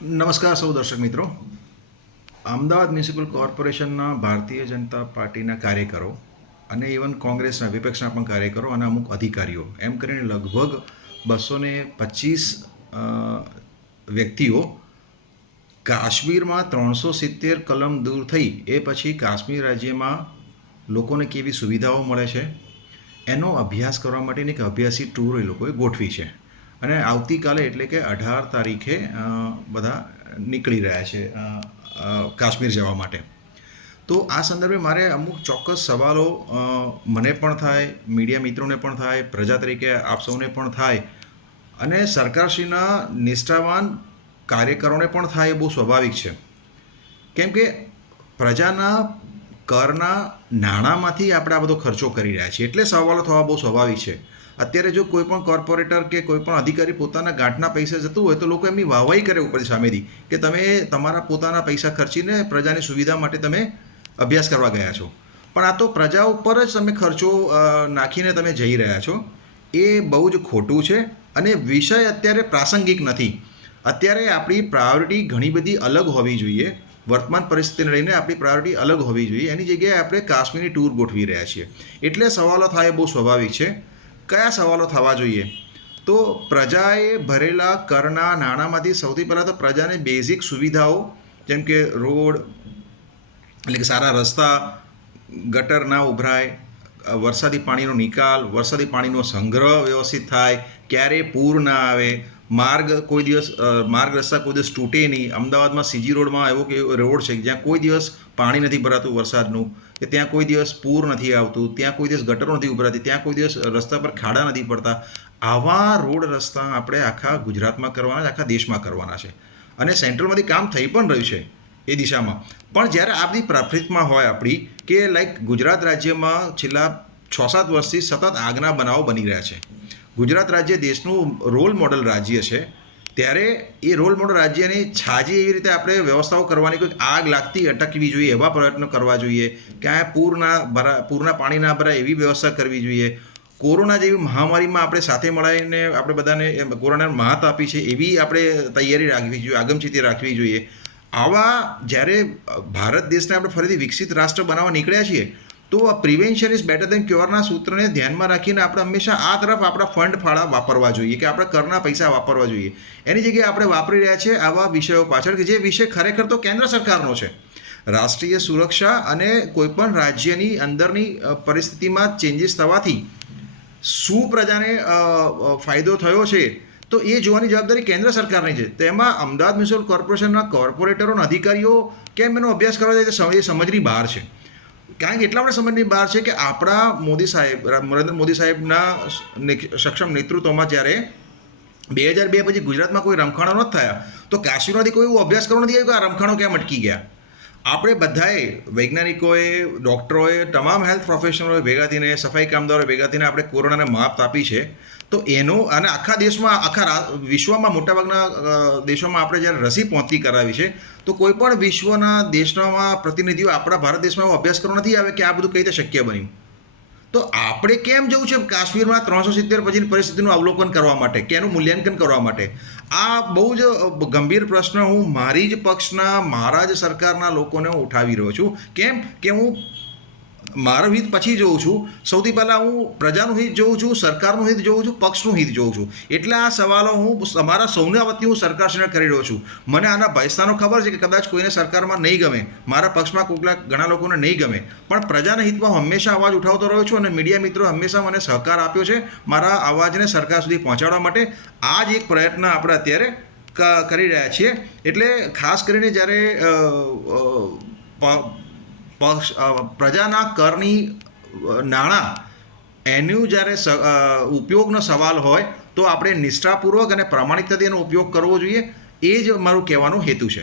નમસ્કાર સૌ દર્શક મિત્રો. અમદાવાદ મ્યુનિસિપલ કોર્પોરેશનના ભારતીય જનતા પાર્ટીના કાર્યકરો અને ઇવન કોંગ્રેસના વિપક્ષના પણ કાર્યકરો અને અમુક અધિકારીઓ એમ કરીને લગભગ 225 વ્યક્તિઓ કાશ્મીરમાં 370 કલમ દૂર થઈ એ પછી કાશ્મીર રાજ્યમાં લોકોને કેવી સુવિધાઓ મળે છે એનો અભ્યાસ કરવા માટેની એક અભ્યાસી ટૂર એ લોકોએ ગોઠવી છે. અને આવતીકાલે એટલે કે 18 તારીખે બધા નીકળી રહ્યા છે કાશ્મીર જવા માટે. તો આ સંદર્ભે મારે અમુક ચોક્કસ સવાલો મને પણ થાય, મીડિયા મિત્રોને પણ થાય, પ્રજા તરીકે આપ સૌને પણ થાય અને સરકારશ્રીના નિષ્ઠાવાન કાર્યકરોને પણ થાય એ બહુ સ્વાભાવિક છે. કેમ કે પ્રજાના કરના નાણાંમાંથી આપણે આ બધો ખર્ચો કરી રહ્યા છીએ એટલે સવાલો થવા બહુ સ્વાભાવિક છે. અત્યારે જો કોઈ પણ કોર્પોરેટર કે કોઈ પણ અધિકારી પોતાના ગાંઠના પૈસા જતું હોય તો લોકો એમની વાહવાહી કરે ઉપર સામેથી કે તમે તમારા પોતાના પૈસા ખર્ચીને પ્રજાની સુવિધા માટે તમે અભ્યાસ કરવા ગયા છો. પણ આ તો પ્રજા ઉપર જ તમે ખર્ચો નાખીને તમે જઈ રહ્યા છો. એ બહુ જ ખોટું છે અને વિષય અત્યારે પ્રાસંગિક નથી. અત્યારે આપણી પ્રાયોરિટી ઘણી બધી અલગ હોવી જોઈએ. વર્તમાન પરિસ્થિતિને લઈને આપણી પ્રાયોરિટી અલગ હોવી જોઈએ. એની જગ્યાએ આપણે કાશ્મીરની ટૂર ગોઠવી રહ્યા છીએ એટલે સવાલો થાય બહુ સ્વાભાવિક છે. કયા સવાલો થવા જોઈએ? તો પ્રજાએ ભરેલા કરના નાણાંમાંથી સૌથી પહેલાં તો પ્રજાને બેઝિક સુવિધાઓ જેમ કે રોડ એટલે કે સારા રસ્તા, ગટર ના ઉભરાય, વરસાદી પાણીનો નિકાલ, વરસાદી પાણીનો સંગ્રહ વ્યવસ્થિત થાય, ક્યારેય પૂર ના આવે, માર્ગ રસ્તા કોઈ દિવસ તૂટે નહીં. અમદાવાદમાં સીજી રોડમાં એવો કે રોડ છે જ્યાં કોઈ દિવસ પાણી નથી ભરાતું વરસાદનું, કે ત્યાં કોઈ દિવસ પૂર નથી આવતું, ત્યાં કોઈ દિવસ ગટરો નથી ઉભરાતી, ત્યાં કોઈ દિવસ રસ્તા પર ખાડા નથી પડતા. આવા રોડ રસ્તા આપણે આખા ગુજરાતમાં કરવાના છે, આખા દેશમાં કરવાના છે અને સેન્ટ્રલમાંથી કામ થઈ પણ રહ્યું છે એ દિશામાં. પણ જ્યારે આ બધી પ્રફરિતમાં હોય આપણી કે લાઈક ગુજરાત રાજ્યમાં છેલ્લા 6-7 વર્ષથી સતત આગના બનાવો બની રહ્યા છે. ગુજરાત રાજ્ય દેશનું રોલ મોડલ રાજ્ય છે ત્યારે એ રોલ મોડલ રાજ્યની છાજી એવી રીતે આપણે વ્યવસ્થાઓ કરવાની, કોઈ આગ લાગતી અટકવી જોઈએ એવા પ્રયત્નો કરવા જોઈએ, ક્યાંય પૂરના પાણી ના ભરાય એવી વ્યવસ્થા કરવી જોઈએ. કોરોના જેવી મહામારીમાં આપણે સાથે મળીને આપણે બધાને કોરોનાને માત આપી છે એવી આપણે તૈયારી રાખવી જોઈએ, આગમચેતી રાખવી જોઈએ. આવા જ્યારે ભારત દેશને આપણે ફરીથી વિકસિત રાષ્ટ્ર બનાવવા નીકળ્યા છીએ તો આ પ્રિવેન્શન ઇઝ બેટર દેન ક્યોરના સૂત્રને ધ્યાનમાં રાખીને આપણે હંમેશા આ તરફ આપણા ફંડ ફાળા વાપરવા જોઈએ કે આપણે કરના પૈસા વાપરવા જોઈએ. એની જગ્યાએ આપણે વાપરી રહ્યા છીએ આવા વિષયો પાછળ કે જે વિષય ખરેખર તો કેન્દ્ર સરકારનો છે. રાષ્ટ્રીય સુરક્ષા અને કોઈપણ રાજ્યની અંદરની પરિસ્થિતિમાં ચેન્જીસ થવાથી શું પ્રજાને ફાયદો થયો છે તો એ જોવાની જવાબદારી કેન્દ્ર સરકારની છે. તેમાં અમદાવાદ મ્યુનિસિપલ કોર્પોરેશનના કોર્પોરેટરો અને અધિકારીઓ કેમ એનો અભ્યાસ કરવા જાય તે સમજની બહાર છે. કારણ કે એટલા માટે સમજની બહાર છે કે આપણા નરેન્દ્ર મોદી સાહેબના સક્ષમ નેતૃત્વમાં જ્યારે 2002 પછી ગુજરાતમાં કોઈ રમખાણો નથી થયા તો કાશ્મીરમાંથી કોઈ એવો અભ્યાસ કરવો નથી આવ્યો કે આ રમખાણો કેમ અટકી ગયા. આપણે બધાએ વૈજ્ઞાનિકોએ, ડૉક્ટરોએ, તમામ હેલ્થ પ્રોફેશનલોએ ભેગા થઈને, સફાઈ કામદારોએ ભેગા થઈને આપણે કોરોનાને માત આપી છે. તો એનો અને આખા દેશમાં, આખા વિશ્વમાં મોટાભાગના દેશોમાં આપણે જ્યારે રસી પહોંચતી કરાવી છે તો કોઈ પણ વિશ્વના દેશના પ્રતિનિધિઓ આપણા ભારત દેશમાં એવો અભ્યાસ કરવો નથી આવે કે આ બધું કઈ રીતે શક્ય બન્યું. તો આપણે કેમ જવું છે કાશ્મીરમાં 370 પછીની પરિસ્થિતિનું અવલોકન કરવા માટે કે એનું મૂલ્યાંકન કરવા માટે? આ બહુ જ ગંભીર પ્રશ્ન હું મારી જ પક્ષના, મારા જ સરકારના લોકોને હું ઉઠાવી રહ્યો છું. કેમ કે હું મારું હિત પછી જોઉં છું. સૌથી પહેલાં હું પ્રજાનું હિત જોઉં છું, સરકારનું હિત જોઉં છું, પક્ષનું હિત જોઉં છું. એટલે આ સવાલો હું તમારા સૌના વતી હું સરકારશ્રીને કરી રહ્યો છું. મને આના ભયસ્થાનો ખબર છે કે કદાચ કોઈને સરકારમાં નહીં ગમે, મારા પક્ષમાં ઘણા લોકોને નહીં ગમે, પણ પ્રજાના હિતમાં હંમેશા અવાજ ઉઠાવતો રહ્યો છું અને મીડિયા મિત્રો હંમેશા મને સહકાર આપ્યો છે મારા અવાજને સરકાર સુધી પહોંચાડવા માટે. આ જ એક પ્રયત્ન આપણે અત્યારે કરી રહ્યા છીએ. એટલે ખાસ કરીને જ્યારે પ્રજાના કરની નાણાં એનું જ્યારે ઉપયોગનો સવાલ હોય તો આપણે નિષ્ઠાપૂર્વક અને પ્રામાણિકતાથી એનો ઉપયોગ કરવો જોઈએ. એ જ મારું કહેવાનો હેતુ છે.